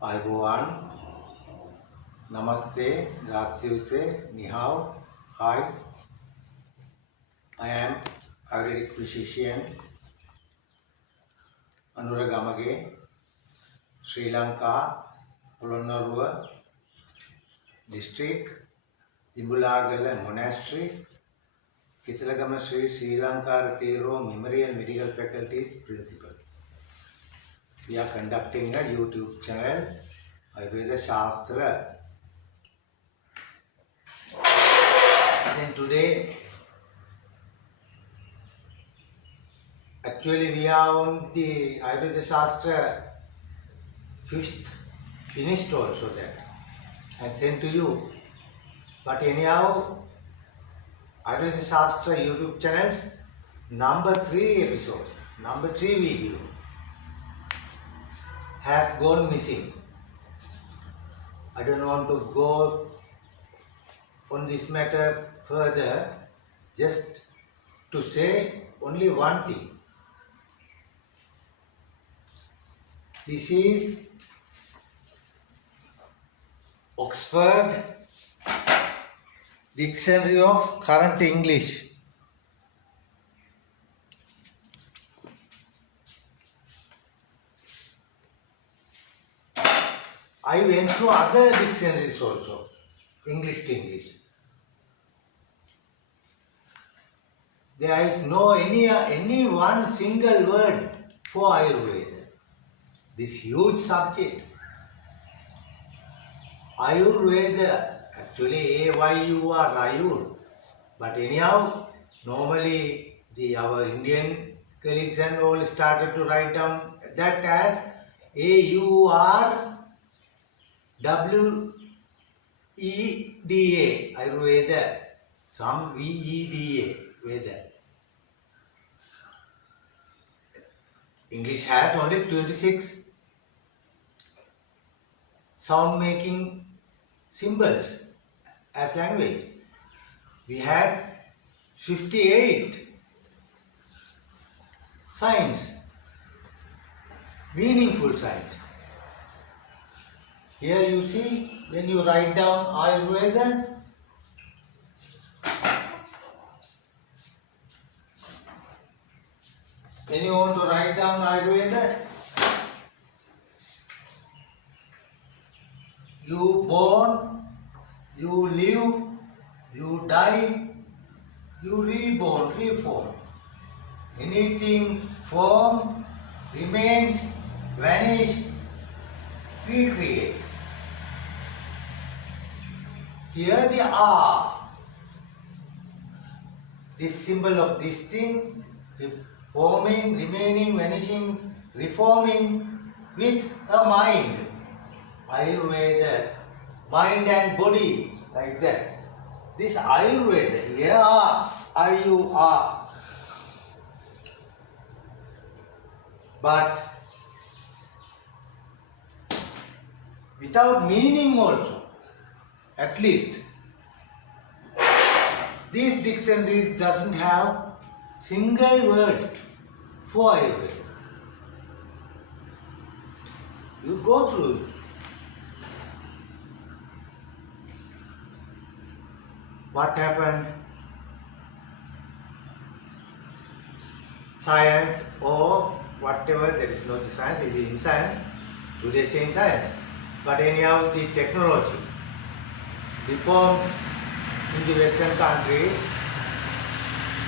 Ayubowan, Namaste, Rastivte, Nihao, Hi. I am Ayurvedic physician Anuragamage, Sri Lanka, Polonnaruwa district, Timbulagala Monastery, Kichalagama Sri Lanka Thero Memorial Medical Faculties Principal. We are conducting a YouTube channel, Ayurvedha Shasthra. Then today, actually we are on the Ayurvedha Shasthra 5th, finished also that, and sent to you. But anyhow, Ayurvedha Shasthra YouTube channels, number 3 episode, number 3 video has gone missing. I don't want to go on this matter further, just to say only one thing. This is Oxford Dictionary of Current English. I went through other dictionaries also, English to English. There is no any one single word for Ayurveda. This huge subject. Ayurveda, actually A-Y-U-R, Ayur. But anyhow, normally our Indian colleagues and all started to write down that as A-U-R-W-E-D-A, Ayurveda, some V-E-D-A, Veda. English has only 26 sound making symbols as language. We had 58 signs, meaningful signs. Here you see, when you write down Ayurveda, when you want to write down Ayurveda, you born, you live, you die, you reborn, reform. Anything form, remains, vanish, recreate. Here they are. This symbol of this thing, forming, remaining, vanishing, reforming with a mind. Ayurveda, mind and body, like that. This Ayurveda, here are, I-U-R. But without meaning also, at least. These dictionaries doesn't have single word for Ayurveda. You go through it. What happened? Science or whatever, there is no science, it is in science, today saying science. But anyhow, the technology reformed in the Western countries,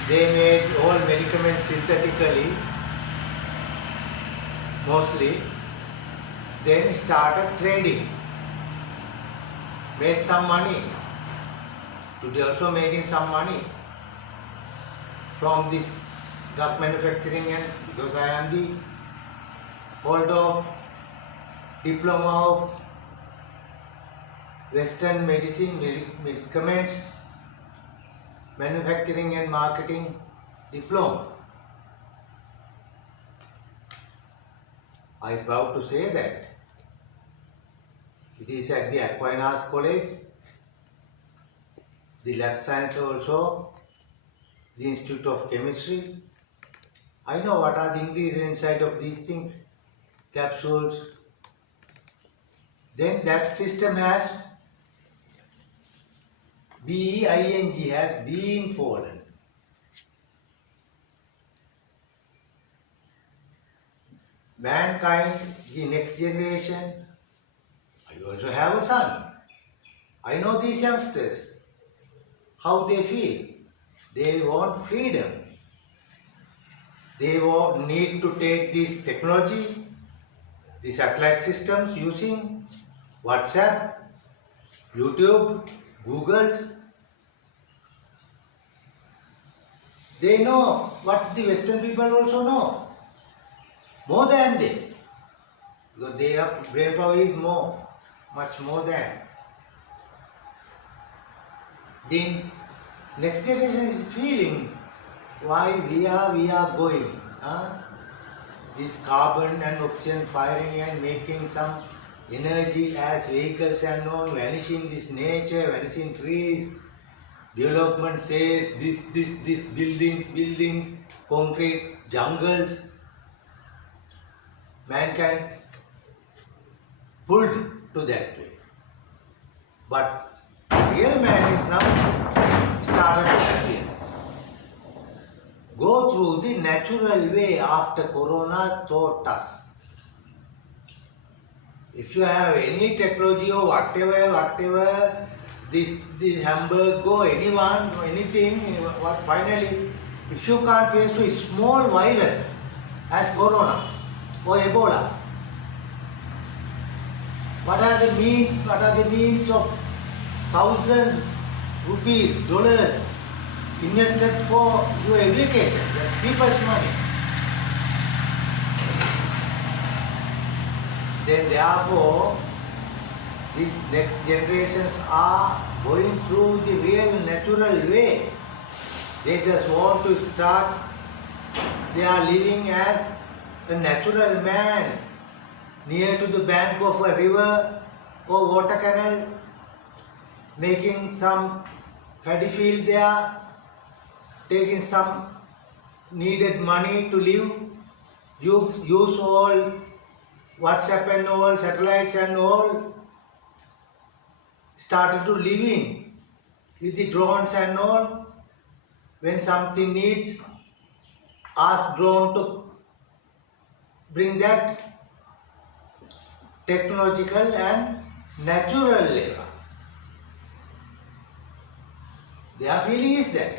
they made all medicaments synthetically, mostly, then started trading, made some money. Today also making some money from this drug manufacturing, and because I am the holder of diploma of Western medicine, medicaments, manufacturing and marketing diploma. I am proud to say that it is at the Aquinas College, the lab science also, the Institute of Chemistry. I know what are the ingredients inside of these things, capsules, then that system has being, has been fallen. Mankind, the next generation, I also have a son. I know these youngsters, how they feel. They want freedom. They need to take this technology, the satellite systems using WhatsApp, YouTube, Google. They know what the Western people also know. More than them. Because their brain power is much more than. The next generation is feeling why we are going. This carbon and oxygen firing and making some energy as vehicles and all, vanishing this nature, vanishing trees. Development says this buildings, concrete jungles. Mankind pulled to that way. But real man is now started to appear. Go through the natural way after Corona taught us. If you have any technology or whatever, this Hamburg or anyone, anything, what finally, if you can't face to a small virus as Corona or Ebola, what are the means of thousands rupees, dollars invested for your education? That's people's money. Then therefore, these next generations are going through the real natural way. They just want to start, they are living as a natural man near to the bank of a river or water canal, making some paddy field there, taking some needed money to live, use all WhatsApp and all, satellites and all, started to living with the drones and all. When something needs, ask drone to bring that technological and natural level. Their feeling is that.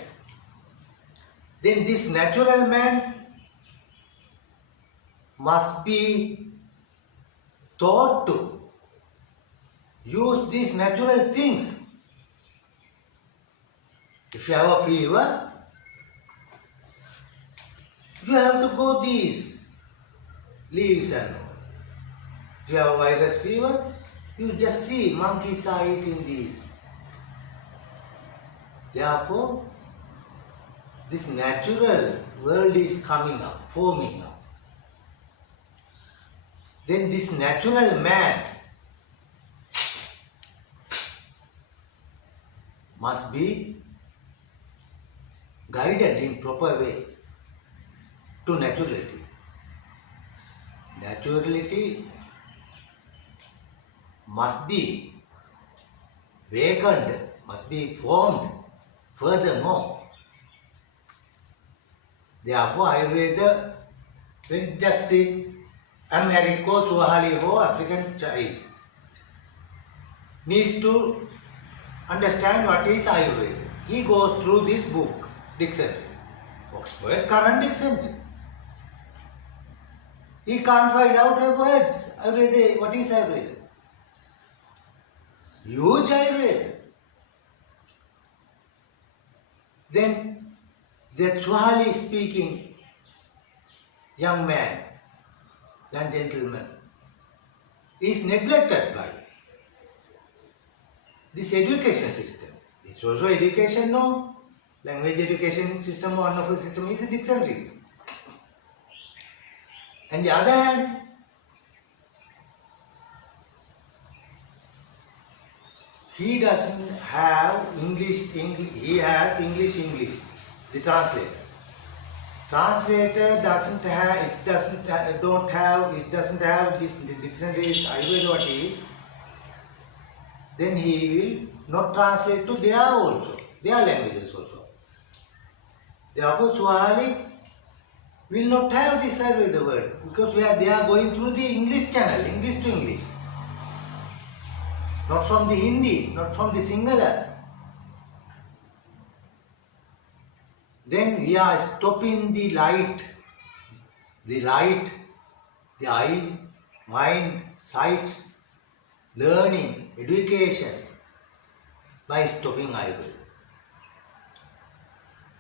Then this natural man must be taught to use these natural things. If you have a fever, you have to go these leaves and all. If you have a virus fever, you just see monkeys are eating these. Therefore, this natural world is coming up, forming up. Then this natural man must be guided in proper way to naturality. Naturality must be awakened, must be formed furthermore. Therefore, Ayurveda, when just see Americo, Swahili ho, African child, needs to understand what is Ayurveda. He goes through this book, dictionary, Oxford Current Dictionary. He can't find out the words. Ayurveda, what is Ayurveda? Huge Ayurveda. Then the Swahili speaking young man, young gentleman, is neglected by this education system. It's also education, no? Language education system, one of the system is the dictionaries. On the other hand, he doesn't have English, he has English, the translator. Translator doesn't have this dictionary, Ayurveda what is, then he will not translate to their languages also. Therefore, Swahili will not have this Ayurveda word because they are going through the English channel, English to English. Not from the Hindi, not from the Sinhala. Then we are stopping the light, the eyes, mind, sights, learning, education by stopping Ayurveda.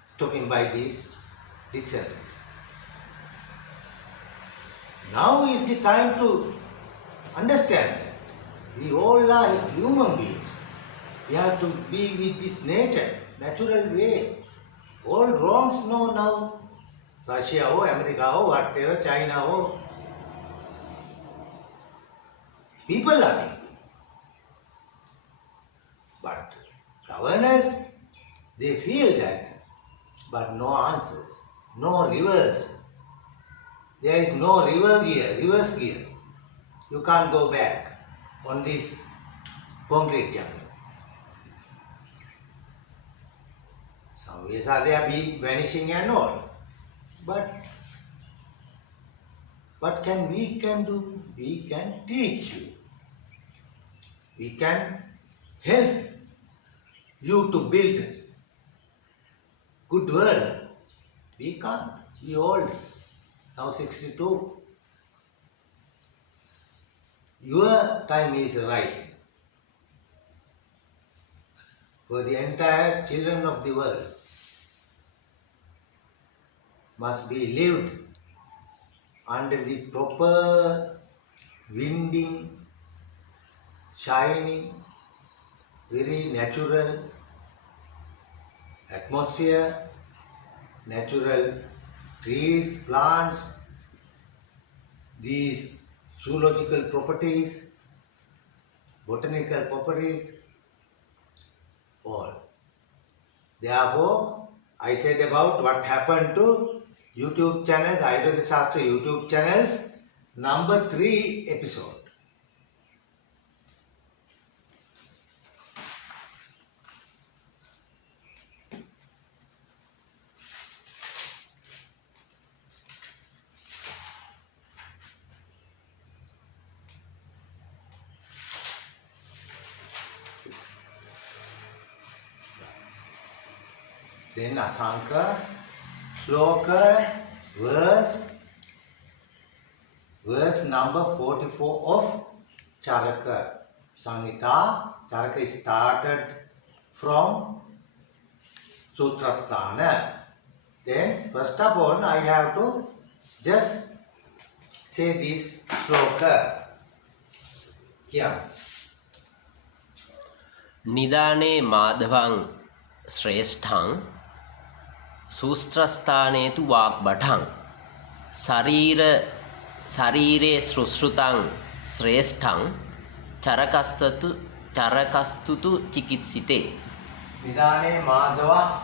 Stopping by these dictionaries. Now is the time to understand that we all are human beings. We have to be with this nature, natural way. All wrongs know now. Russia or America or whatever, China or people are thinking. But governors, they feel that, but no answers, no reverse. There is no reverse gear. You can't go back on this concrete jungle. Some ways are there be vanishing and all. But what we can do? We can teach you. We can help you to build good world. We can't. We old. Now 62. Your time is rising. For the entire children of the world must be lived under the proper winding, shining, very natural atmosphere, natural trees, plants, these zoological properties, botanical properties, all. Therefore, I said about what happened to YouTube channels, Ayurveda Shasthra YouTube channels, number 3 episode. Then Asanka, Shloka, verse number 44 of Charaka Samhita. Charaka is started from Sutrasthana. Then first of all I have to just say this shloka here. Nidane madhavang shreshthang sustrasthane tu vakbhathang sarire shrushrutang shreshthang charakastutu chikitsite. Nidane madhava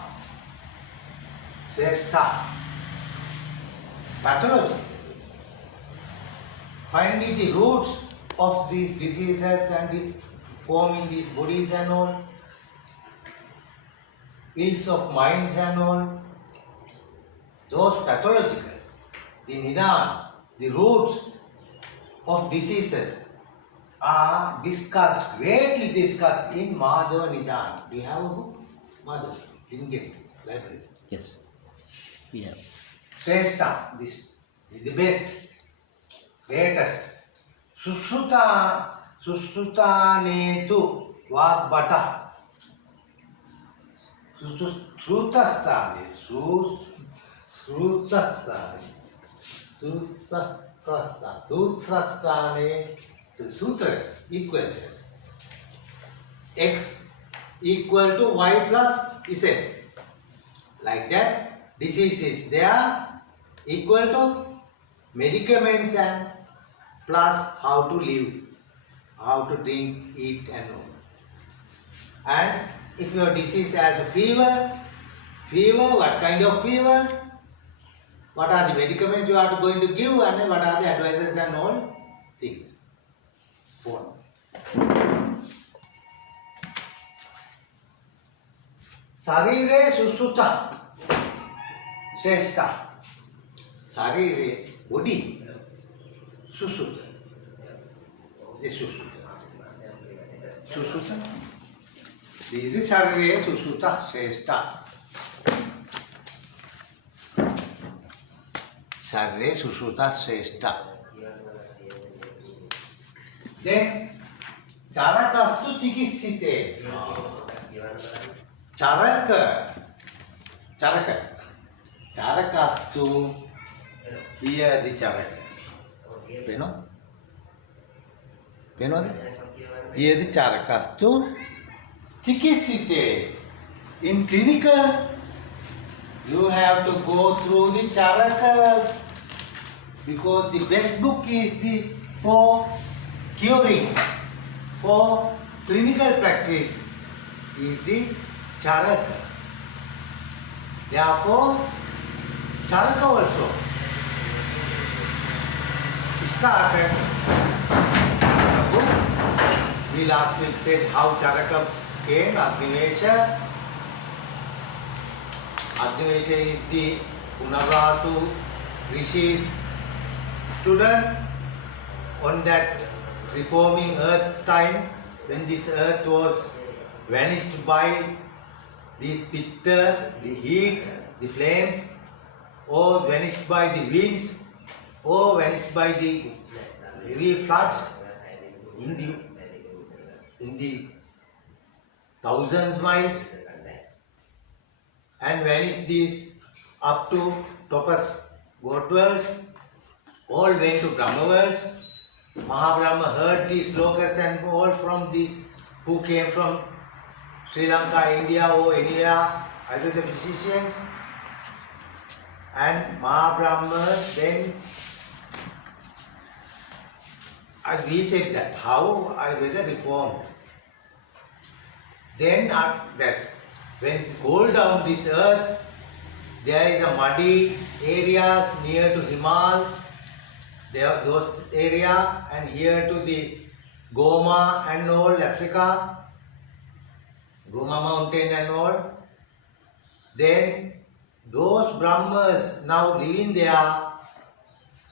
shrestha. Pathology. Finding the roots of these diseases and the forming these bodies and all, ills of minds and all, those pathological, the nidan, the roots of diseases are discussed, greatly discussed in Madhava Nidan. Do you have a book? Madhava, didn't get it, library. Yes, we have. Shrestha, this is the best, greatest. Sushrutanetu vakbhata. Sutras, equations. X equal to Y plus Z. Like that, disease is there, equal to medicaments and plus how to live, how to drink, eat and all. And if your disease has a fever, what kind of fever? What are the medicaments you are going to give and what are the advices and all things. 4. Sarire Susuta Shrestha. Sarire, body, Susuta. This Susuta. Susuta. This is Sarire Susuta Shrestha. Sarire Susuta Shrestha. Then Charakastu Chikissite. Charaka. Charakastu. Here the Charaka. Peno? Here the Charakastu Chikissite. In clinical, you have to go through the Charaka because the best book is for curing, for clinical practice is the Charaka. Therefore, Charaka also started a book. We last week said how Charaka came, Agnivesh. Agnivesh is the Punarvasu Rishi's student on that reforming earth time when this earth was vanished by this pitta, the heat, the flames, or vanished by the winds, or vanished by the heavy floods in the thousands miles, and vanished these up to topaz god worlds, all went to Brahma worlds. Mahabrahma heard these slokas and all from these who came from Sri Lanka, India or anywhere, either the physicians. And Mahabrahma then, as we said that, how Ayurveda reformed. Then after that, when it cooled down this earth, there is a muddy areas near to Himal, there those area, and here to the Goma and all, Africa, Goma mountain and all. Then those Brahmas now living there,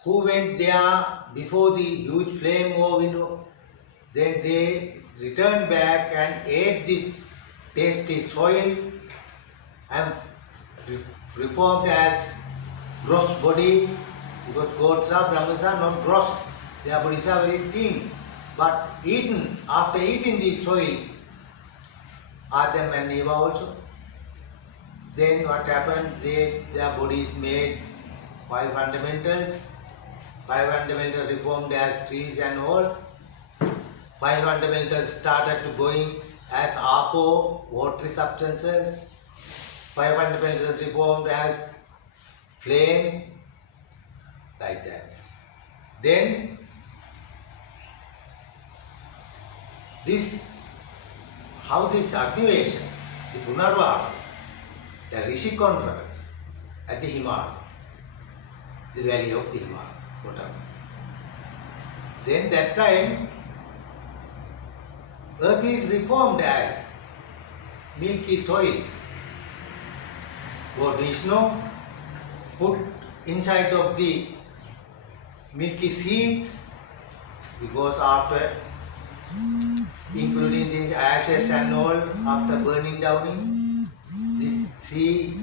who went there before the huge flame or window, then they returned back and ate this tasty soil and reformed as gross body, because gods are, Brahmas are not gross, their bodies are very thin. But after eating this soil, Adam and Eva also, then what happened, their bodies made 5 fundamentals, 5 fundamentals reformed as trees and all, 5 fundamentals started to going as apo, watery substances, 5 fundamentals reformed as flames, like that. Then how this Agnivesh, the Punarvasu, the Rishi conference at the Himal, the valley of the Himal, bottom. Then that time, earth is reformed as milky soils. God Vishnu put inside of the milky sea, because after including the ashes and all, after burning down this sea,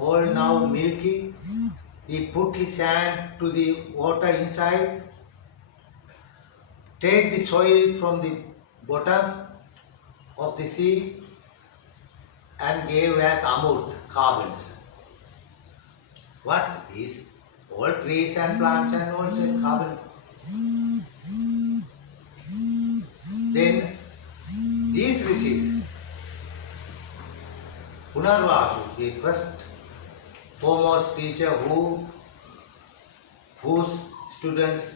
all now milky, he put his hand to the water inside, take the soil from the bottom of the sea and gave as amurt, carbons. What is all trees and plants and all say carbon. Then these rishis, Punarvasu, the first foremost teacher whose students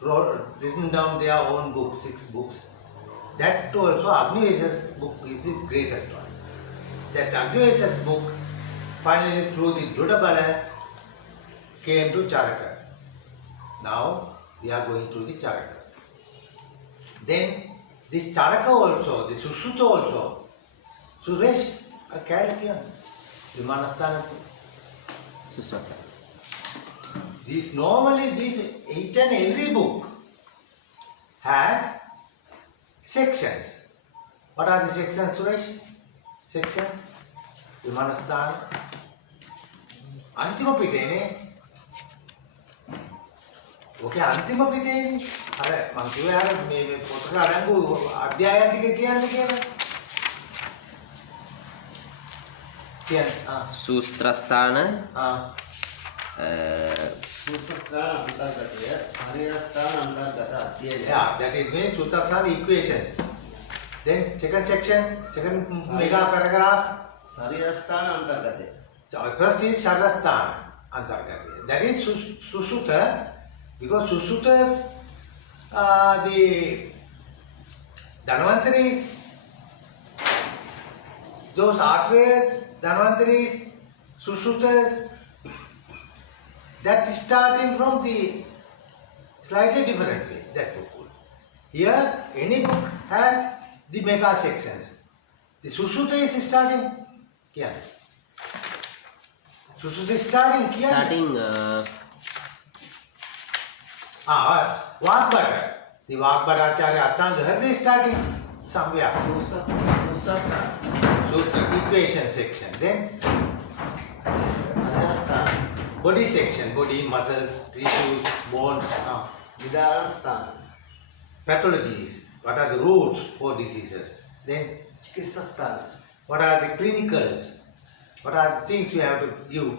written down their own books, 6 books. That also Agnivesa's book is the greatest one. That Agnivesa's book finally through the Dudabala came to Charaka. Now we are going through the Charaka. Then this Charaka also, the Sushruta also, Suresh, කෑල්ල කියන්නේ. විමානස්ථාන. සුස්වස්ථාන. This normally each and every book has sections. What are the sections, Suresh? Sections. විමානස්ථාන. අන්තිම පිටේනේ. ඔකේ අන්තිම පිටේනේ. අර මම කිව්වා අර මේ පොතක අඩංගු අධ්‍යායන් ටික කියන්නේ කියලා. කියන්නේ සූත්‍රස්ථාන සූත්‍රස්ථාන අන්තර්ගතය පරියස්ථාන අන්තර්ගත අධ්‍යයනය. Yeah, that is mean Sutrasthana equations. Then second section, second mega paragraph. පරියස්ථාන අන්තර්ගතය. So first is Shadasthana Antargati. That is Susuta, because Susutas the Dhanvantaris, those arteries, Dhanvantaris, Susutas, that is starting from the slightly different way, that book. Here, any book has the mega sections. The Susuta is starting here. Susuta is starting here. starting Vagbhata. The Vagbhatacharya Ashtanga Hृदय is starting somewhere. සූත්‍රස්ථාන Sutra equation section. Then පරියස්ථාන body section, body, muscles, tissues, bones, විදාරස්ථාන pathologies. What are the roots for diseases? Then චිකිත්සස්ථාන what are the clinicals? What are the things we have to give?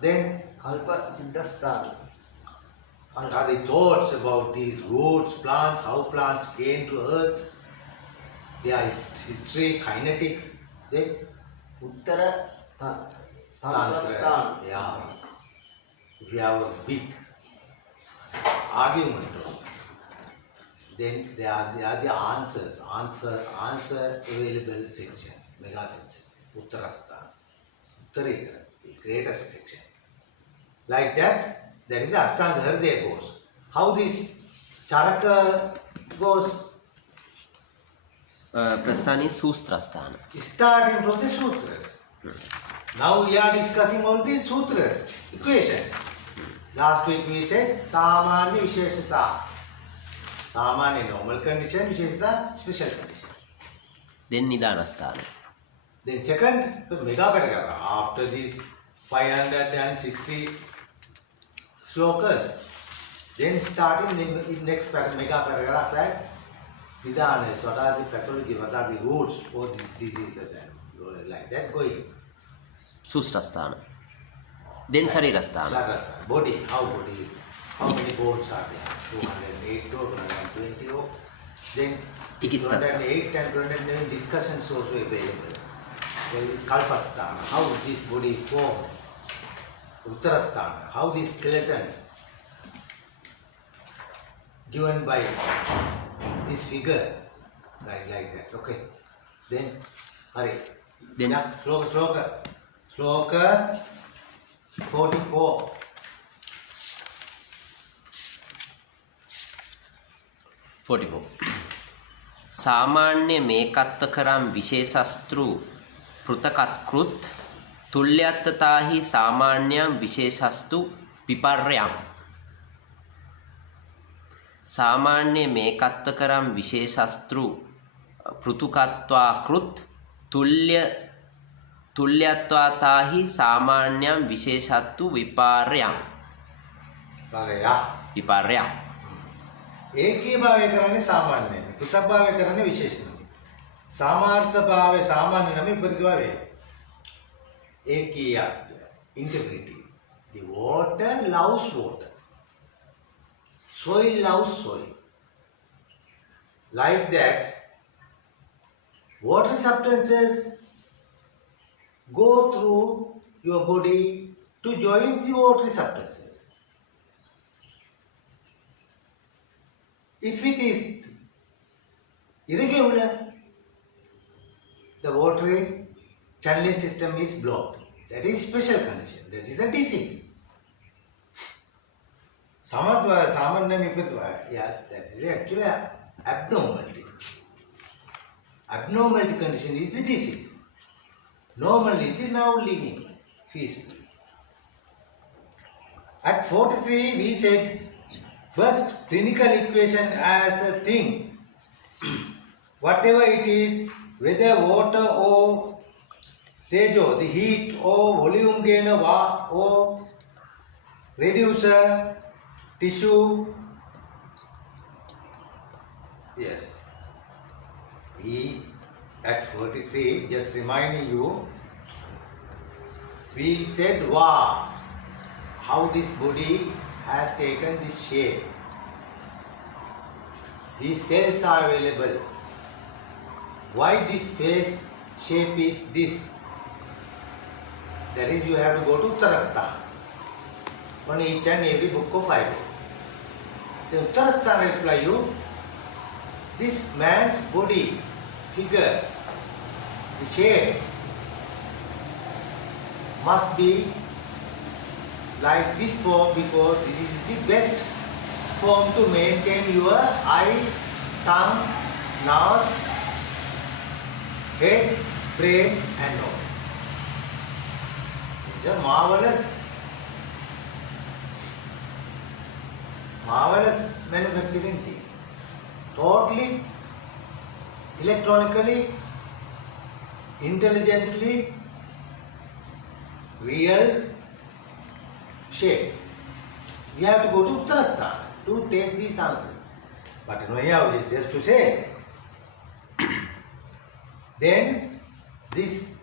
Then කල්ප සිද්ධස්ථාන what are the thoughts about these roots, plants, how plants came to earth, their history, kinetics. Then උත්තර Tantra. Yeah. If you have a big argument, then there are the answer available section, mega section, Uttarasthana, Uttarejana, the greatest section. Like that is Ashtanga Hridaya goes. How this Charaka goes? ප්‍රස්ථානයේ සූත්‍රස්ථාන. Starting from the sutras. Now we are discussing all the sutras, equations. Last week we said Samanya Visheshata. Samanya normal condition, Visheshata special condition. then නිදානස්ථාන. Then second, the mega paragraph. After these 560 slokas, then starting in next mega paragraph as Nidanas, what are the pathology, what are the roots for these diseases and like that going. සූත්‍රස්ථාන. then ශරීරස්ථාන. Shasthra, body, how many bones are there? 208 or 220 or then Chikitsa. 208 and 209 discussions also available. There is Kalpasthana, how this body formed. Uttarasthana, how this skeleton given by this figure, like that, okay. Then, Hari, Then- yeah, sloka 44. 44. සාමාන්‍ය මේකත්ව කරම් විශේෂස්ත්‍රු පෘතකත්කෘත් තුල්‍යත්තතාහි සාමාන්‍යම් විශේෂස්තු විපර්යම්. සාමාන්‍ය මේකත්ව කරම් විශේෂස්ත්‍රු පෘතුකත්වාකෘත් තුල්‍යත්වාතාහි සාමාන්‍යම් විශේෂත්තු විපර්යම්. විපර්යම්. ඒකී භාවය කරන්නේ සාමාන්‍යයෙන්. පෘථක් භාවය කරන්නේ විශේෂණයි. සාමාර්ථ භාවය සාමාන්‍ය නම් විපරිත භාවය. ඒකීයත්වය, integrity. The water loves water. Soil loves soil. Like that, water substances go through your body to join the water substances. If it is irregular, the water channeling system is blocked. That is special condition. This is a disease. Samanya Mipatva, yeah, that's actually abnormality. Abnormality condition is the disease. Normally, it is now living peacefully. At 43, we said first clinical equation as a thing. Whatever it is, whether water or tejo, the heat or volume gainer or reducer, tissue. Yes. We at 43, just reminding you, we said, wow, how this body has taken this shape. These cells are available. Why this face shape is this? That is, you have to go to Uttarasthan on each and every book of Ayurveda. The Uttarasthan reply you, this man's body, figure, the shape must be like this form because this is the best form to maintain your eye, tongue, nose, head, brain and all. It's a marvelous manufacturing thing. Totally, electronically, intelligently, real shape. We have to go to Uttarasthan to take these answers. But anyhow, just to say, then this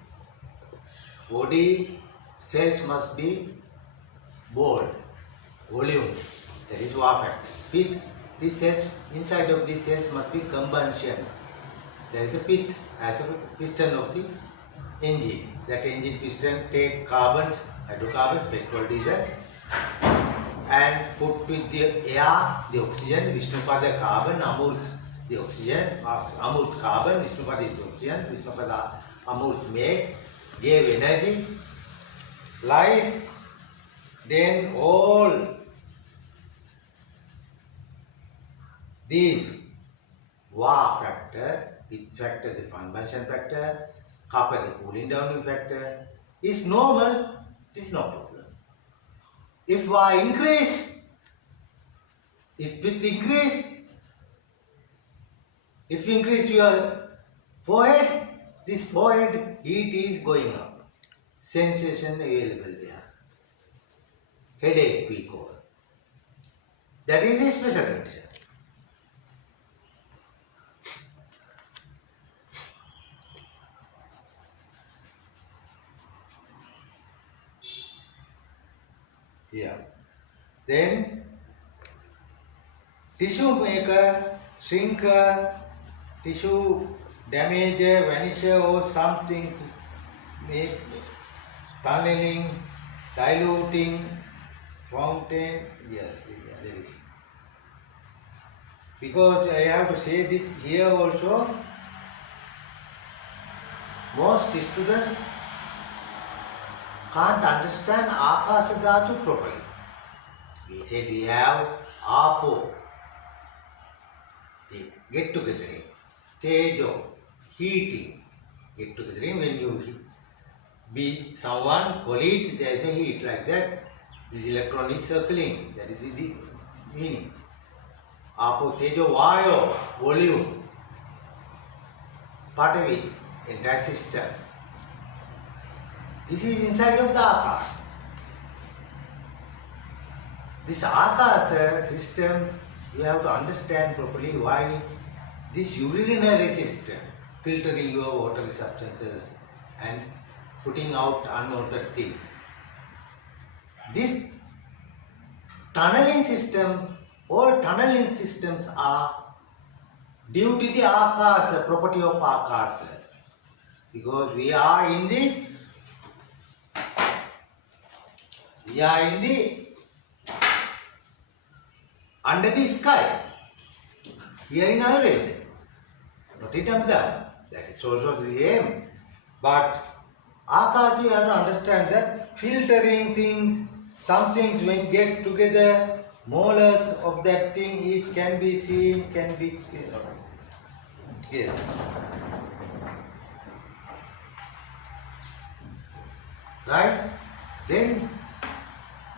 body cells must be bold, volume, that is war factor. Pith, these cells, inside of these cells must be combustion. There is a pith as a piston of the engine. That engine piston take carbons, hydrocarbons, petrol, diesel, and put with the air, the oxygen, Vishnupada carbon, Amurt, the oxygen, Amurt carbon, Vishnupada is the oxygen, Vishnupada Amurt make, gave energy, light, then all these Va factor, Pith factor, the conversion factor, Kapha, the cooling down factor, is normal, it is no problem. If Va increase, if Pith increase, if you increase your forehead, this forehead heat is going up. Sensation available there. Headache we call. That is a special condition. Yeah. Then tissue maker, shrinker, tissue damager, vanisher or something make tunneling, diluting, fountain. Yes, there is. Because I have to say this here also, most students can't understand Akasa Dhatu properly. We said we have Apo, the get togethering, Tejo, heating, get togethering. When you be someone, colleague, there is a heat like that. This electron is circling, that is the meaning. Apo, Tejo, Vayo, volume, Patavi, entire system. This is inside of the Akasa. This Akasa system, you have to understand properly why this urinary system, filtering your watery substances and putting out unwanted things. This tunneling system, all tunneling systems are due to the Akasa, property of Akasa. Because we are in the under the sky. Here in Ayurveda. Not in Amazon. That is also the aim. But Akasa, you have to understand that filtering things, some things when get together, molars of that thing can be seen, can be. Yes. right? Then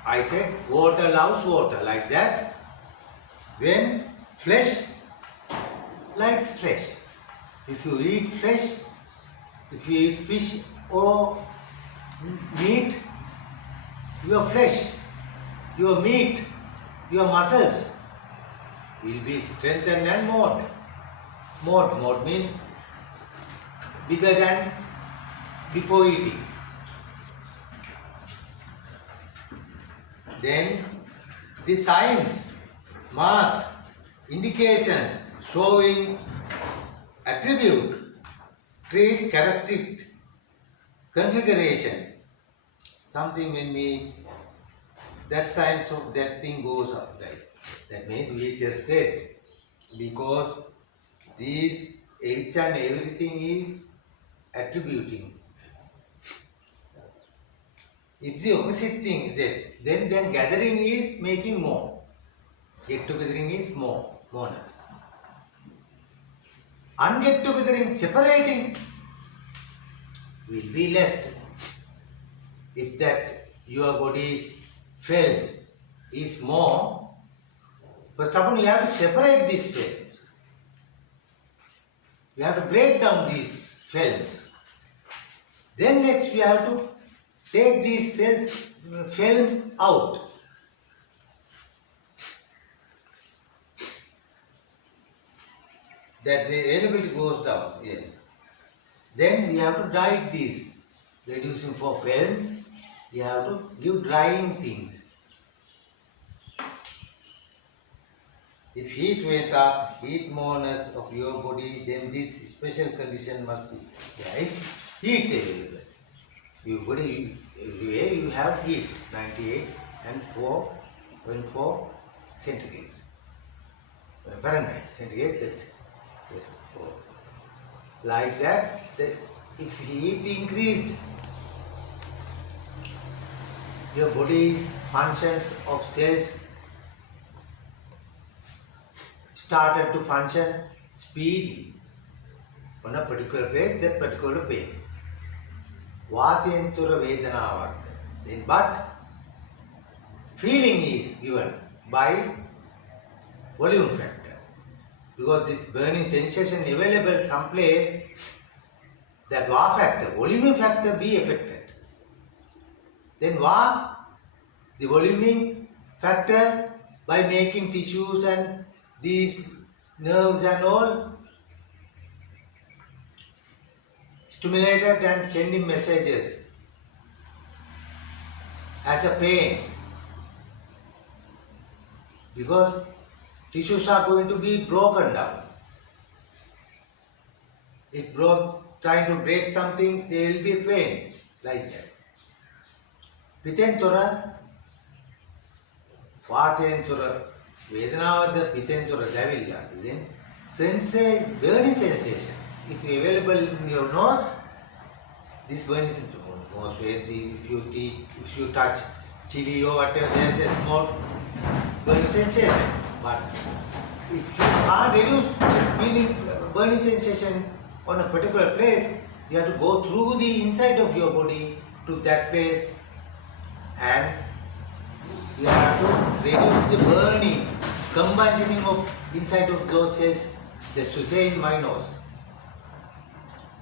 I said water loves water, like that. When flesh likes flesh. If you eat flesh, if you eat fish or meat, your flesh, your meat, your muscles will be strengthened and mode. Mode means bigger than before eating. Then the signs, marks, indications showing attribute, trait, characteristic, configuration, something when we, that signs of that thing goes up, right? That means we just said, because these each and everything is attributing. If the opposite thing is that, then gathering is making more. Get togethering is moreness. Unget togethering, separating, will be less. If that your body's film is more, first of all you have to separate these films. You have to break down these films. Then next we have to take these cells, film out. That the availability goes down, yes. Then we have to dry these, reducing for film, you have to give drying things. If heat went up, heat moreness of your body, then this special condition must be there. If heat available, your body, everywhere you have heat, 98 and 4.4 centigrade. Fahrenheit, centigrade, that's 34. Like that, if heat increased, your body's functions of cells started to function speedily on a particular place, that particular pain. Vatentura Vedana. Then, but feeling is given by volume factor. Because this burning sensation available someplace, that Va factor, volume factor be affected. Then Va, the voluming factor, by making tissues and these nerves and all stimulated and sending messages as a pain, because tissues are going to be broken down. If trying to break something, there will be pain, like that. Pitentura, Vatentura, Vedanavada Pitentura Davilla, then burning sensation. If available in your nose, this burning sensation. Most if you touch chili or whatever, there is a small burning sensation. But if you can't reduce feeling burning sensation on a particular place, you have to go through the inside of your body to that place, and you have to reduce the burning, combustioning of inside of those cells, just to say in my nose.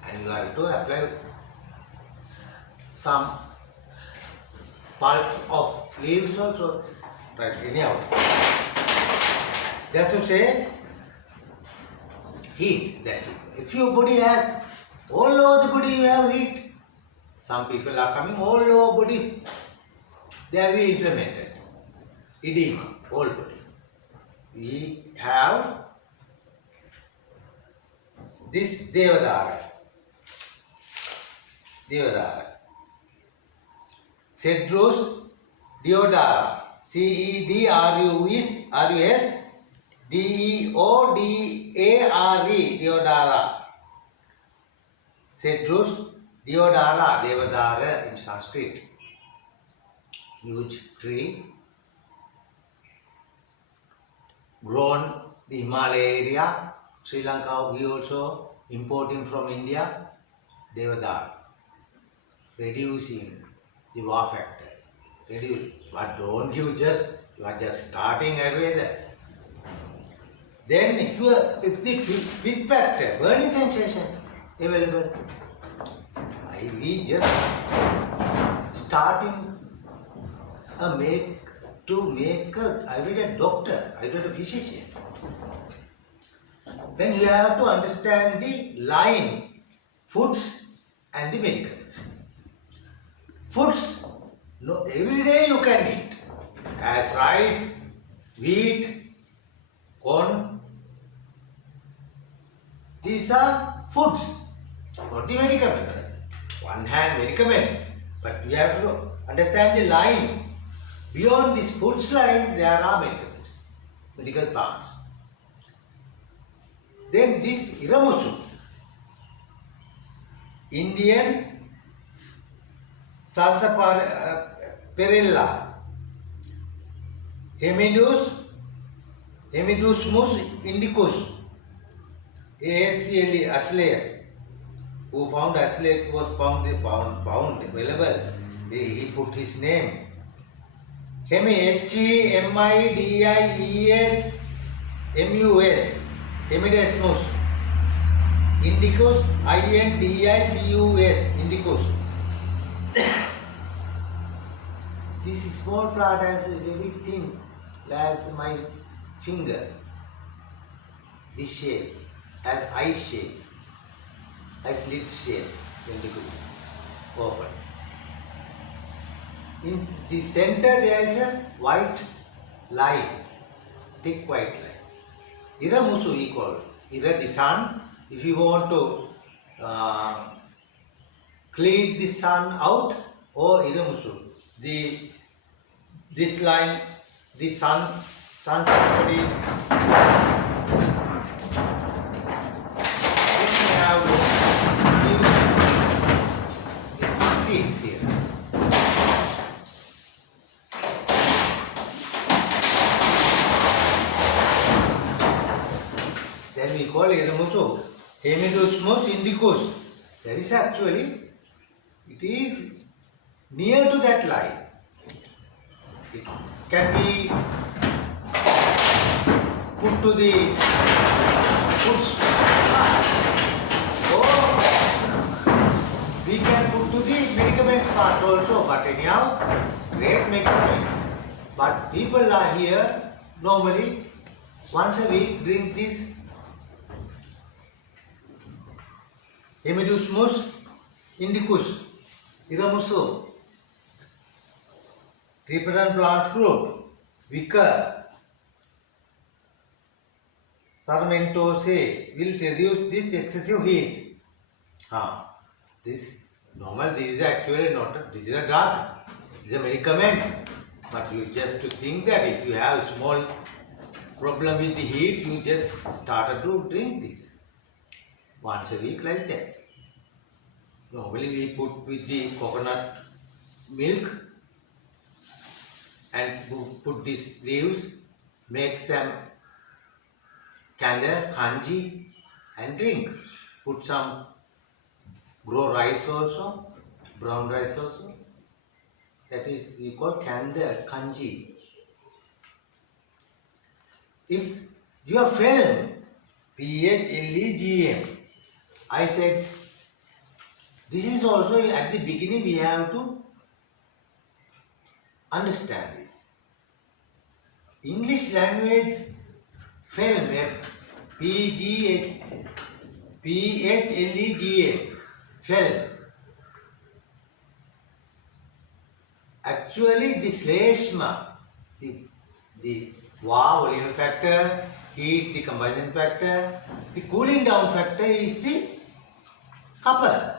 And you have to apply some pulp of leaves also, right? Anyhow, that's to say heat. That if your body has, all over the body you have heat. Some people are coming all over body, they have been implemented. Edema, whole body. We have this Devadara. Cedrus Deodara. Cedrus Deodare. Deodara. Cedrus Deodara. Devadara in Sanskrit. Huge tree grown the Himalaya area. Sri Lanka we also importing from India. Devadara. Reducing the wow factor. Reduce. But don't give just, you are just starting Ayurveda. Then if the fifth factor, burning sensation available, we just starting to make a Ayurveda doctor, Ayurveda physician. Then you have to understand the line, foods and the medicaments. Foods, no, every day you can eat, as rice, wheat, corn. These are foods, not the medicament. One hand medicament, but you have to understand the line. Beyond this foods line, there are medicaments, medical plants. Then this Iramusu, Indian Sarsaparilla, Hemidus mus indicus, ASCLE, Aslake, who found Aslake was found available. He put his name. Hemidis mus, Hemidus mus, indicus, indicus, indicus. This small plant has a very thin, like my finger. This shape, as eye shape, as lid shape, indicus, open. In the center there is a white line, thick white line. Iramusu we call. Ira the sun. If you want to clean the sun out, or Iramusu, this line, the sun's properties. Then we have this piece here. Then we call Iramusu, Hemidus mus indicus. That is actually, it is near to that line. It can be put to the foods, or we can put to the medicaments part also. But anyhow, great medicament. But people are here normally once a week drink this Hemidus mus indicus, Iramusu, Tripetan plants group, Vicar, Sarmentose will reduce this excessive heat. This is actually not this is a drug, this is a medicament. But you just to think that if you have a small problem with the heat, you just started to drink this once a week like that. Normally we put with the coconut milk and put these leaves, make some kanda, kanji and drink. Put some grow rice also, brown rice also. That is we call kanda, kanji. If your film, PHLEGM, I said, this is also at the beginning we have to understand this. English language film, PHLEGM, film. Actually, the sleshma, the volume factor, heat, the combustion factor, the cooling down factor is the copper.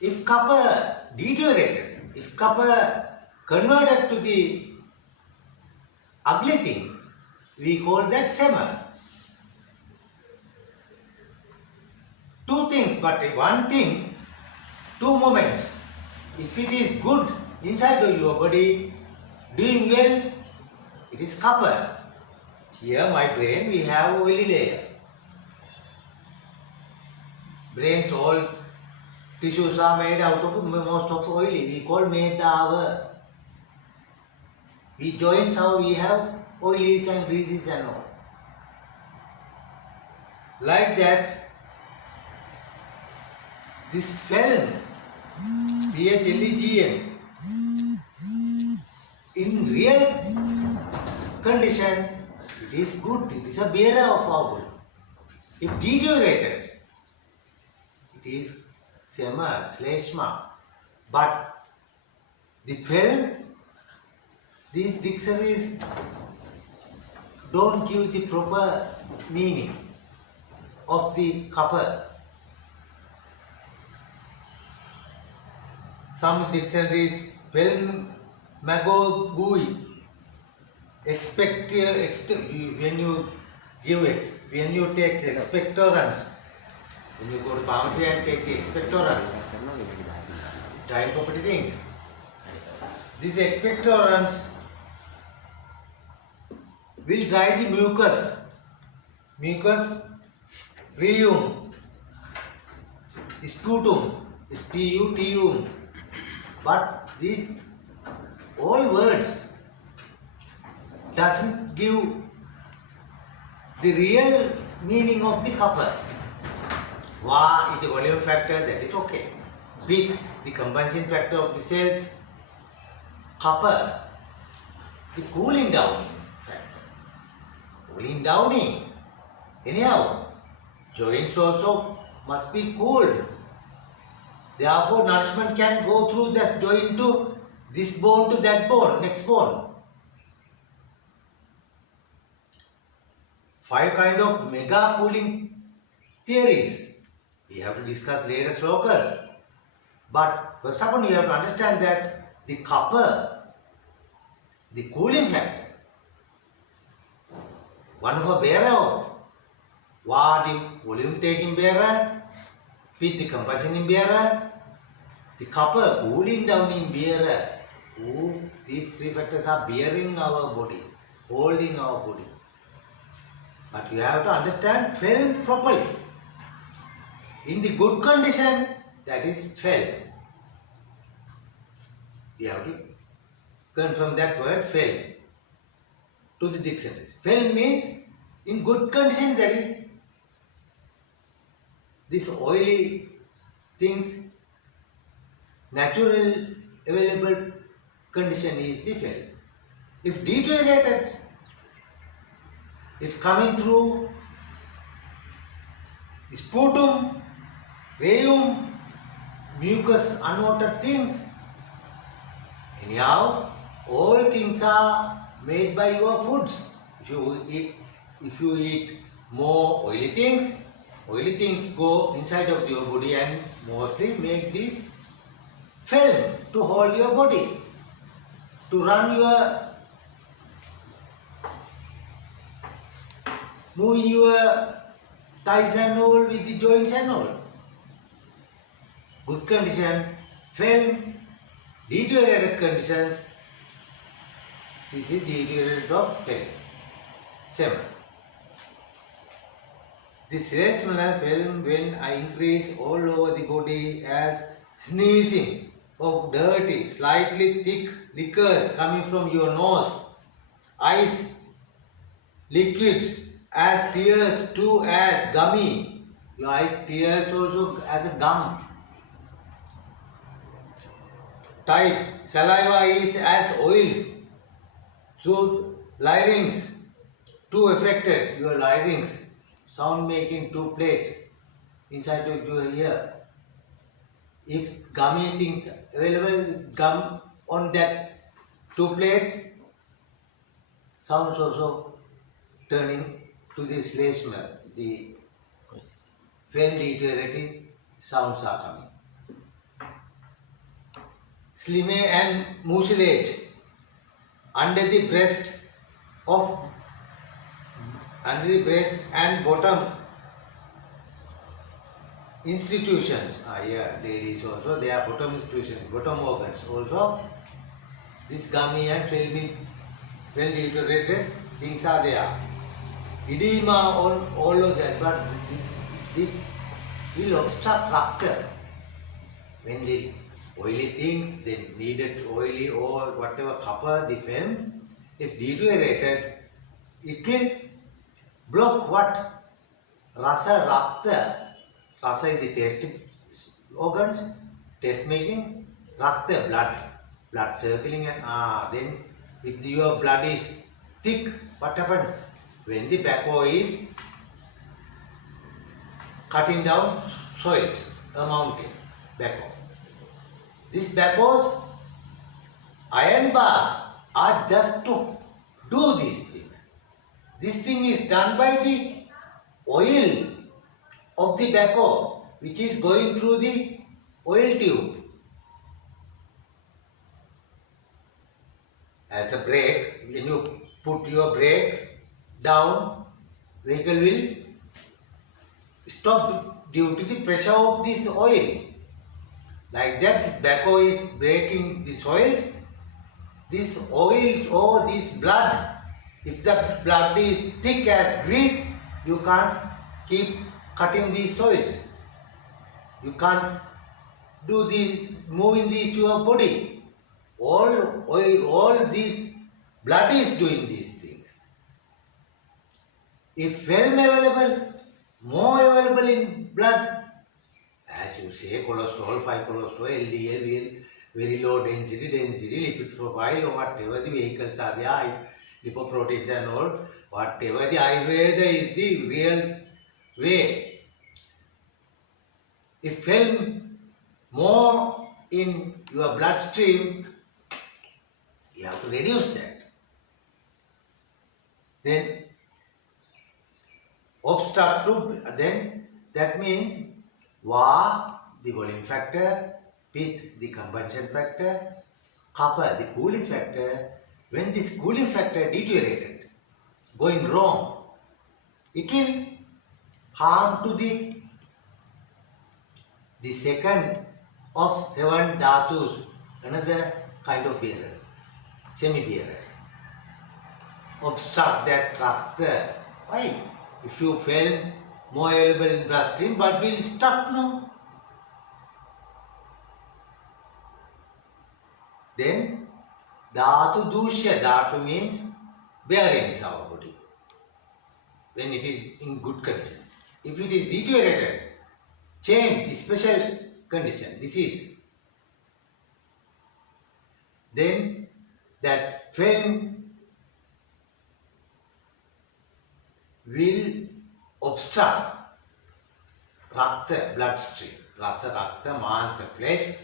If copper deteriorated, if copper converted to the ugly thing, we call that sema. Two things, but one thing, two moments. If it is good inside of your body, doing well, it is copper. Here my brain, we have oily layer. Brains all tissues are made out of most of oily. We call medava. We joints how we have oilies and greases and all. Like that, this film, PHLEGM, in real condition, it is good. It is a bearer of our body. If deteriorated, it is sema, sleshma. But the film, these dictionaries don't give the proper meaning of the kapha. Some dictionaries, film, magogui, when you take expectorants, when you go to pharmacy and take the expectorants, drying property things. These expectorants will dry the mucus, rheum, sputum, sputum. But these all words doesn't give the real meaning of the kapha. Va is the volume factor, that is okay. Pit, the combustion factor of the cells. Kapha, the cooling down factor. Cooling downing. Anyhow, joints also must be cooled. Therefore, nourishment can go through that joint to this bone to that bone, next bone. 5 kind of mega cooling theories. We have to discuss later slokas. But first of all, you have to understand that the kapha, the cooling factor, one of a bearer of Va the volume taking bearer, P the combustion bearer, the kapha cooling down in bearer. These 3 factors are bearing our body, holding our body. But you have to understand film properly. In the good condition, that is film. You have to confirm that word film to the dictionary. Film means in good condition, that is this oily things, natural available condition is the film. If deteriorated, if coming through sputum, rheum, mucus, unwatered things, anyhow, all things are made by your foods. If you eat more oily things go inside of your body and mostly make this film to hold your body, to run your, move your thighs and all with the joints and all. Good condition, film, deteriorated conditions, this is deteriorated of film. 7. The celestial film when I increase all over the body as sneezing of dirty, slightly thick liquors coming from your nose, eyes, liquids as tears too as gummy. Your eyes tears also as a gum. Tight, saliva is as oils. Through larynx, too affected, your larynx, sound making 2 plates inside of your ear. If gummy things available, gum on that 2 plates, sounds also turning to the sleshma, the well deteriorated sounds are coming. Slime and mucilage under the breast and bottom institutions. Ladies also, they are bottom institutions, bottom organs also. This gummy and filmy, well deteriorated things are there. Edema, all of that, but this will obstruct rupture. when the oily things, the needed oily or whatever copper, the film, if deteriorated, it will block what? Rasa, Rakta. Rasa is the taste organs, taste making. Rakta, blood circling, and then if your blood is thick, what happened? When the backhoe is cutting down soils, a mountain, backhoe. These backhoes, iron bars, are just to do these things. This thing is done by the oil of the backhoe, which is going through the oil tube. As a brake, when you put your brake down, vehicle will stop due to the pressure of this oil. Like that, backhoe is breaking the soils. This oil or this blood, if the blood is thick as grease, you can't keep cutting these soils. You can't do this, moving these to your body. All oil, all this blood is doing these things. If film available, more available in blood, as you say, cholesterol, 5 cholesterol, LDL, VL, very low density, lipid profile, or whatever the vehicles are there, lipoproteins and all, whatever the Ayurveda is the real way. If film more in your bloodstream, you have to reduce that. Then obstructive, then that means Va, the volume factor, Pith, the combustion factor, Kapha, the cooling factor. When this cooling factor deteriorated, going wrong, it will harm to the second of 7 dhatus, another kind of bearers, semi-bearers. Obstruct that Rakta. Why? If you film more available in bloodstream, but will stuck now. Then Dhatu Dushya. Dhatu means bearings our body when it is in good condition. If it is deteriorated, change, special condition, disease, then that film will obstruct Rakta, bloodstream. Rasa, Rakta, Mansa, flesh,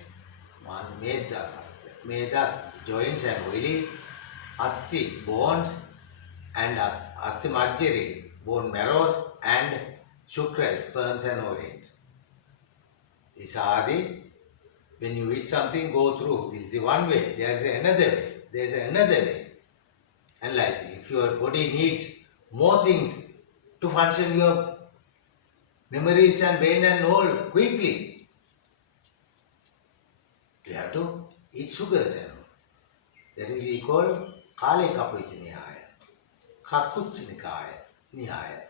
Medas, joints and oilies, Asti, bones, and Asti Majjari, bone marrows, and Shukra, sperms and ovaries. These are the, when you eat something, go through. This is the one way. There is another way. There is another way. Analyzing. If your body needs more things to function, your memories and brain and all quickly, you have to eat sugars and all. That is we call Kale Kapucha Nihaya, Kakucha Nihaya.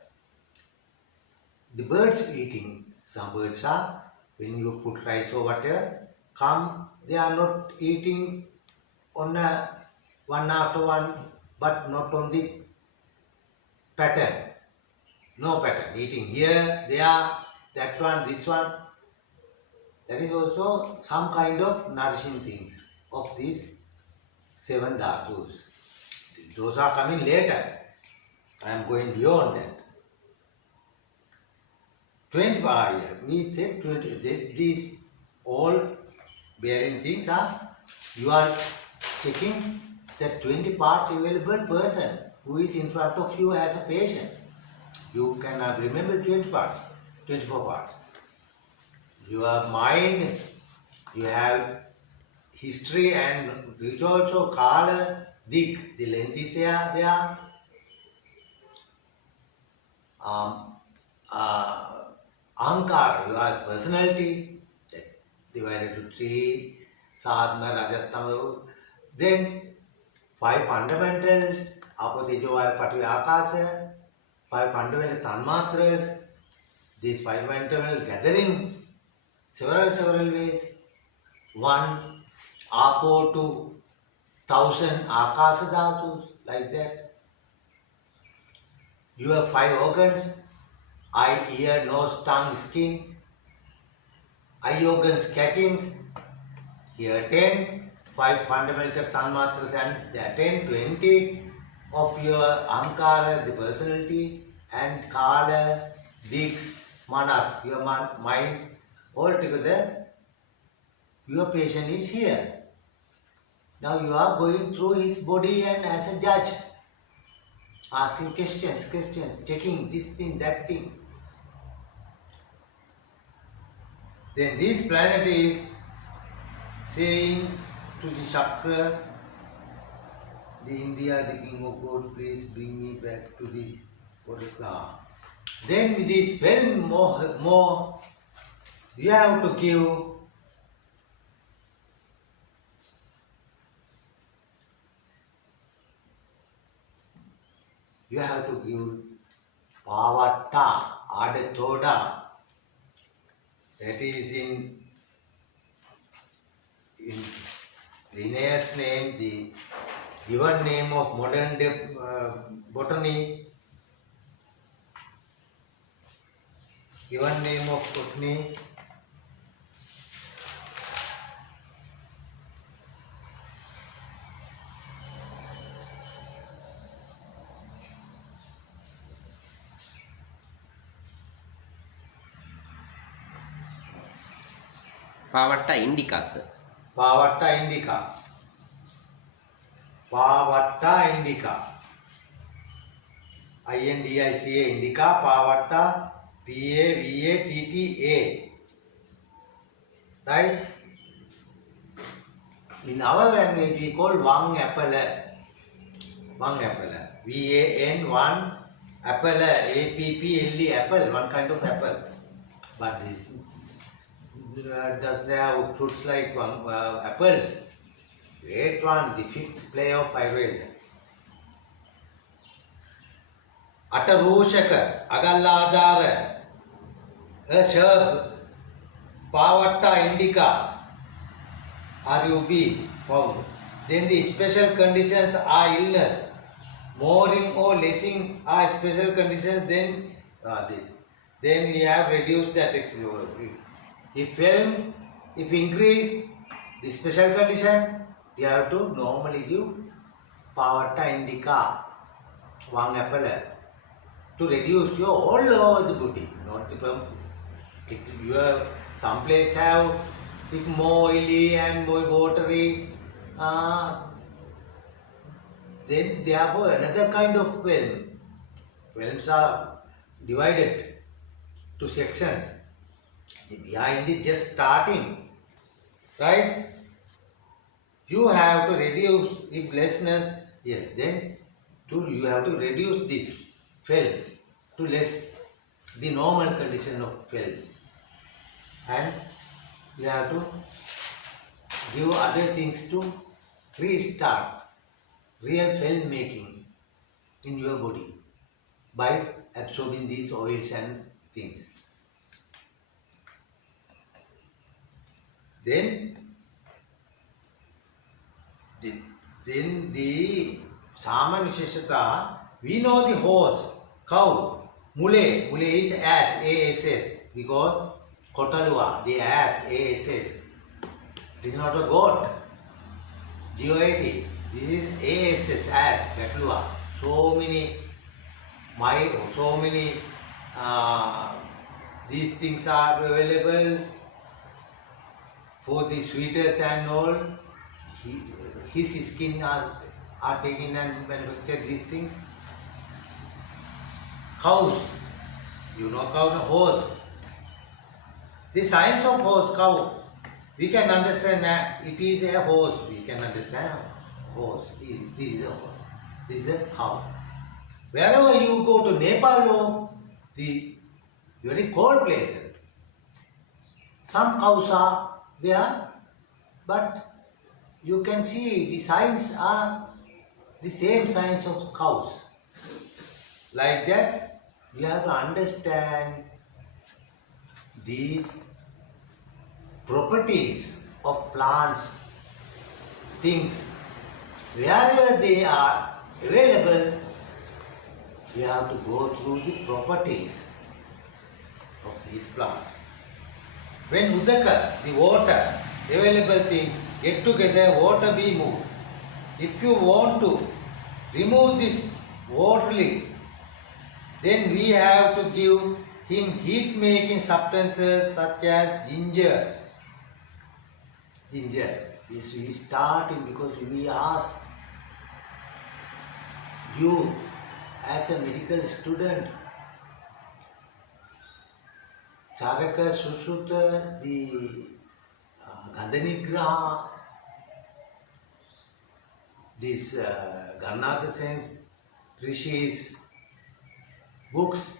The birds eating, some birds are, when you put rice or whatever, they are not eating on one after one, but not on the pattern. No pattern. Eating here, there, that one, this one. That is also some kind of nourishing things of these 7 dhatus. Those are coming later. I am going beyond that. 25 years. We said 20. These all bearing things are, you are checking that 20 parts available person who is in front of you as a patient. You cannot remember 20 parts, 24 parts. Your mind, you have history and which also Kala, Dik, the length is there. Ankar, your personality, divided to 3, Sadhana, Rajasthan. Then 5 fundamentals, Apotejo, Pati Akasa, 5 fundamental Tanmatras, these 5 fundamental gathering several ways. one apo to 1,000 akasa dhatus, like that. You have 5 organs: eye, ear, nose, tongue, skin. Eye organs catchings, here 10, 5 fundamental tanmatras, and there are 10, 20 of your ankara, the personality, and kala, dik, manas, your mind, all together. Your patient is here. Now you are going through his body and as a judge, asking questions, checking this thing, that thing. Then this planet is saying to the chakra, the India, the king of God, please bring me back to the Bodhisattva. Then with this well more, you have to give pavatta, adatoda. That is in Linnaeus' name, the given name of modern botany. Given name of botany. Pavatta indica, sir. Pavatta indica. Pavatta indica. INDICA indica. Pavatta PAVATTA. Right? In our language we call Vang apple. Vang apple. VAN, one apple, APPLE, apple, one kind of apple. But this doesn't have fruits like apples. Great one, the 5th play of Ayurveda. Atarushaka, Agalladara, a sherb, Pavatta indica, RUB, found. Then the special conditions are illness. Moring or lessing are special conditions, then this. Then we have reduced that. If increase the special condition, you have to normally give Pavatta indica, one apple, to reduce your all over the body, not the purpose. If you have some place have, if more oily and more watery, then therefore another kind of film. Films are divided to sections. We are in the just starting, right? You have to reduce, if lessness, yes, then you have to reduce this film to less, the normal condition of film. And you have to give other things to restart real film making in your body by absorbing these oils and things. Then the Sama Visheshata, we know the horse, cow, mule is ass, ASS, because Kotalua, the ass, ASS. It is not a goat, GOAT. This is ASS, ass, Katlua. So many these things are available for the sweeters and all. His skin are taken and manufactured these things. Cows, you know cow, horse. The science of horse, cow, we can understand that it is a horse. We can understand horse. This is a horse. This is a cow. Wherever you go to Nepal or the very cold places, some cows are there, but you can see the signs are the same signs of cows. Like that, you have to understand these properties of plants, things, wherever they are available, we have to go through the properties of these plants. When udaka, the water, available things, get together, water be moved. If you want to remove this waterly, then we have to give him heat-making substances such as ginger. Ginger. This we start in because we asked you as a medical student, Charaka, Sushruta, the Gandhanigraha, this Garnatha Sen's, Rishis, books,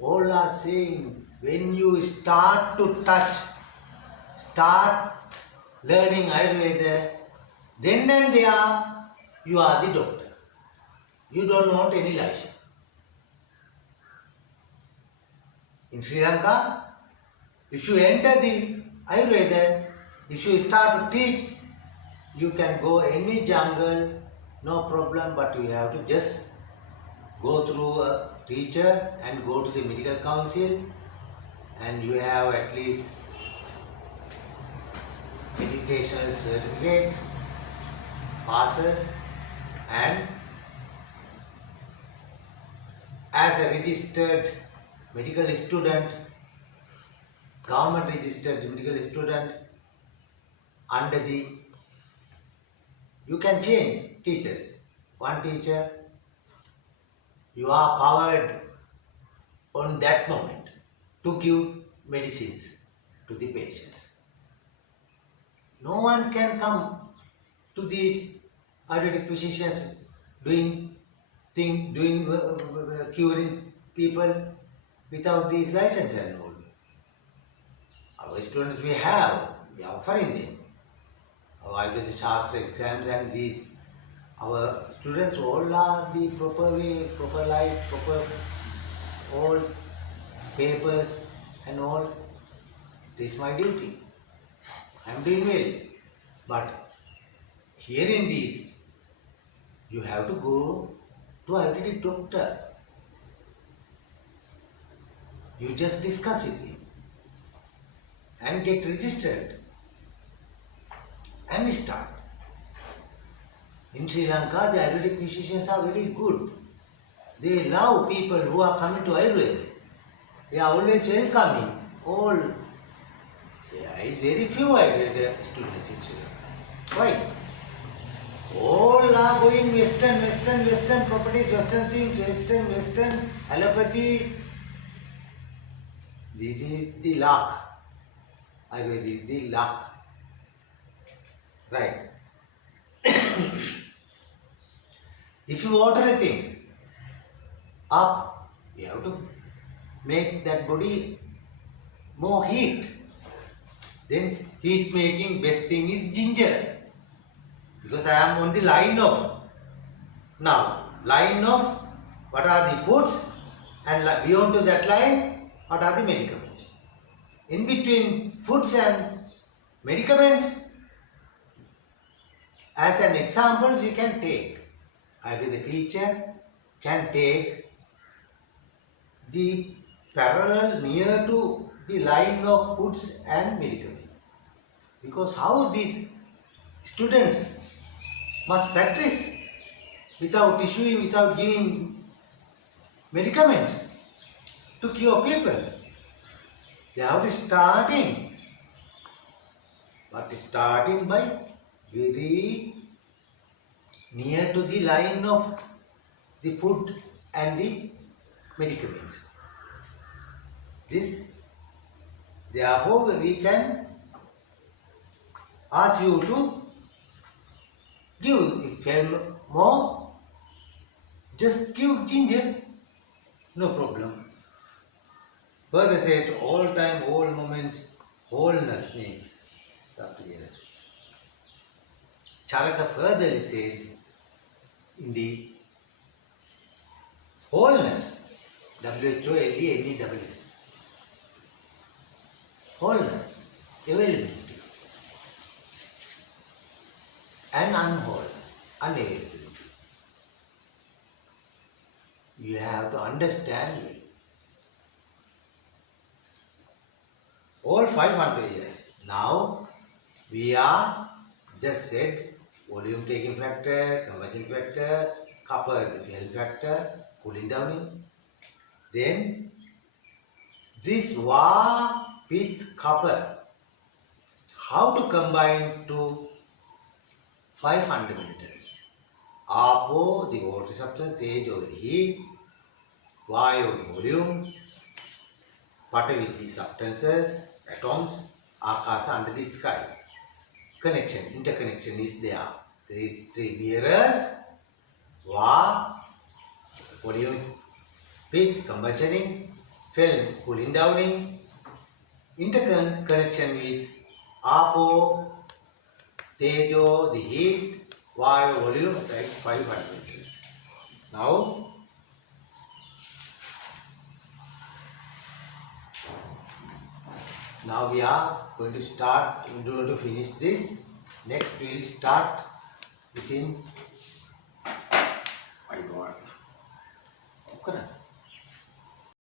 all are saying when you start to touch, start learning Ayurveda, then and there you are the doctor. You don't want any license. In Sri Lanka, if you enter the Ayurveda, if you start to teach, you can go any jungle, no problem, but you have to just go through a teacher and go to the medical council, and you have at least educational certificates, passes, and as a registered medical student, government registered medical student, under the, you can change teachers. One teacher, you are powered on that moment to give medicines to the patients. No one can come to these Ayurvedic physicians doing curing people without these licenses and all. Our students we are offering them. Our Ayurvedha Shasthra exams and these, our students all are the proper way, proper life, proper all papers and all. It is my duty. I am doing well. But here in this, you have to go to Ayurvedic doctor. You just discuss with him and get registered and start. In Sri Lanka, the Ayurvedic physicians are very good. They love people who are coming to Ayurveda. They are always welcoming. All, there is very few Ayurveda students in Sri Lanka. Why? All are going Western properties, Western things, Western allopathy. This is the luck. Ayurveda is the luck. Right. If you water things up, you have to make that body more heat. Then heat making best thing is ginger. Because I am on the line of what are the foods, and beyond to that line, what are the medicaments. In between foods and medicaments, as an example, we can take, the teacher can take the parallel near to the line of foods and medicaments. Because how these students must practice without issuing, without giving medicaments to cure people. They have to starting, but starting by very near to the line of the food and the medicaments. This, therefore, we can ask you to give, if you more, just give ginger, no problem. Further said, all time, all moments, wholeness means something else. Charaka further said, in the wholeness, WHOLENESS, wholeness, availability and unavailability. You have to understand it. All 500 years. Now we are just said volume taking factor, conversion factor, copper the fill factor, cooling down. Then this Va with copper, how to combine to 5 fundamentals? Apo, the water substance, Tejo, the heat, Vayu, the volume, Patavi, the substances, atoms, Akasa under the sky. Connection, interconnection is there. There is 3 bearers, Va, volume, with combustioning, film cooling downing, interconnection with Apo, Tejo, the heat, Vayu, volume, like 5 fundamentals. Now we are going to start, we are going to finish this. Next we will start within 5 hours. Okay.